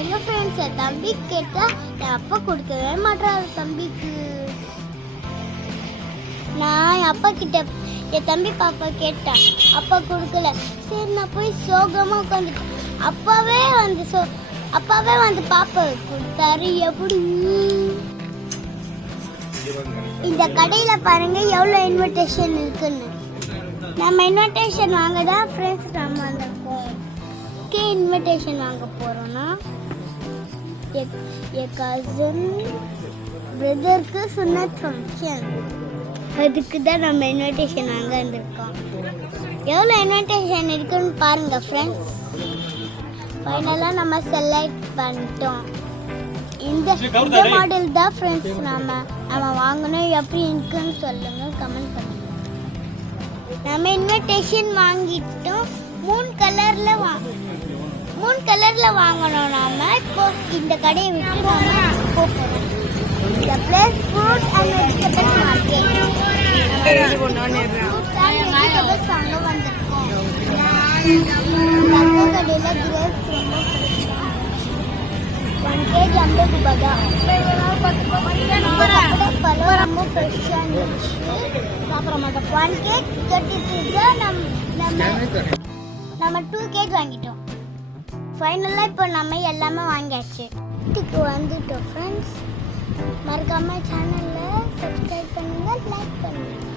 பாருங்க ஃப்ரெண்ட்ஸ், என் தம்பி கேட்டா என் அப்பா கொடுக்கவே மாட்டாரு தம்பிக்கு. நான் என் அப்பா கிட்ட என் தம்பி பாப்பா கேட்டேன், அப்பா கொடுக்கல. சரி நான் போய் சோகமா உட்காந்துட்டேன். அப்பாவே வந்து பாப்பா கொடுத்தாரு. எப்படி இந்த கடையில பாருங்க எவ்வளோ இன்விடேஷன் இருக்குன்னு. நம்ம இன்விடேஷன் வாங்க தான் ஃப்ரெண்ட்ஸ் நம்ம வந்திருக்கோம். இன்விடேஷன் வாங்க போறோம்னா என் கசின் பிரதருக்கு சுன்னத் ஃபங்க்ஷன், அதுக்கு தான் நம்ம இன்விடேஷன் வாங்க வந்திருக்கோம். எவ்வளோ இன்விடேஷன் இருக்குன்னு பாருங்க ஃப்ரெண்ட்ஸ். ஃபைனலாக நம்ம செலக்ட் பண்ணிட்டோம். இந்த மாடல் தான் ஃப்ரெண்ட்ஸ் நம்ம வாங்கணும். எப்படி இருக்குன்னு சொல்லுங்க, கமெண்ட் பண்ணுங்க. நம்ம இன்விடேஷன் வாங்கிட்டோம். மூணு கலர்ல வாங்கணும். நாம இப்போ இந்த கடையை விட்டு நாம போறோம். இந்த place fruit and vegetable market. அங்க வந்திருக்கோம். இந்த கடையில கிரேப்ஸ் ரொம்ப ஃப்ரெஷ்ஷா 1 kg 50 ரூபாய். பழம் ரொம்ப ஃப்ரெஷ்ஷாக இருந்துச்சு. 1 kg 33. நம்ம 2 kg வாங்கிட்டோம். ஃபைனலாக இப்போ நம்ம எல்லாமே வாங்கியாச்சு. வீட்டுக்கு வந்துட்டோம் ஃப்ரெண்ட்ஸ். மறக்காம சேனலில் சப்ஸ்கிரைப் பண்ணுங்கள், லைக் பண்ணுங்கள்.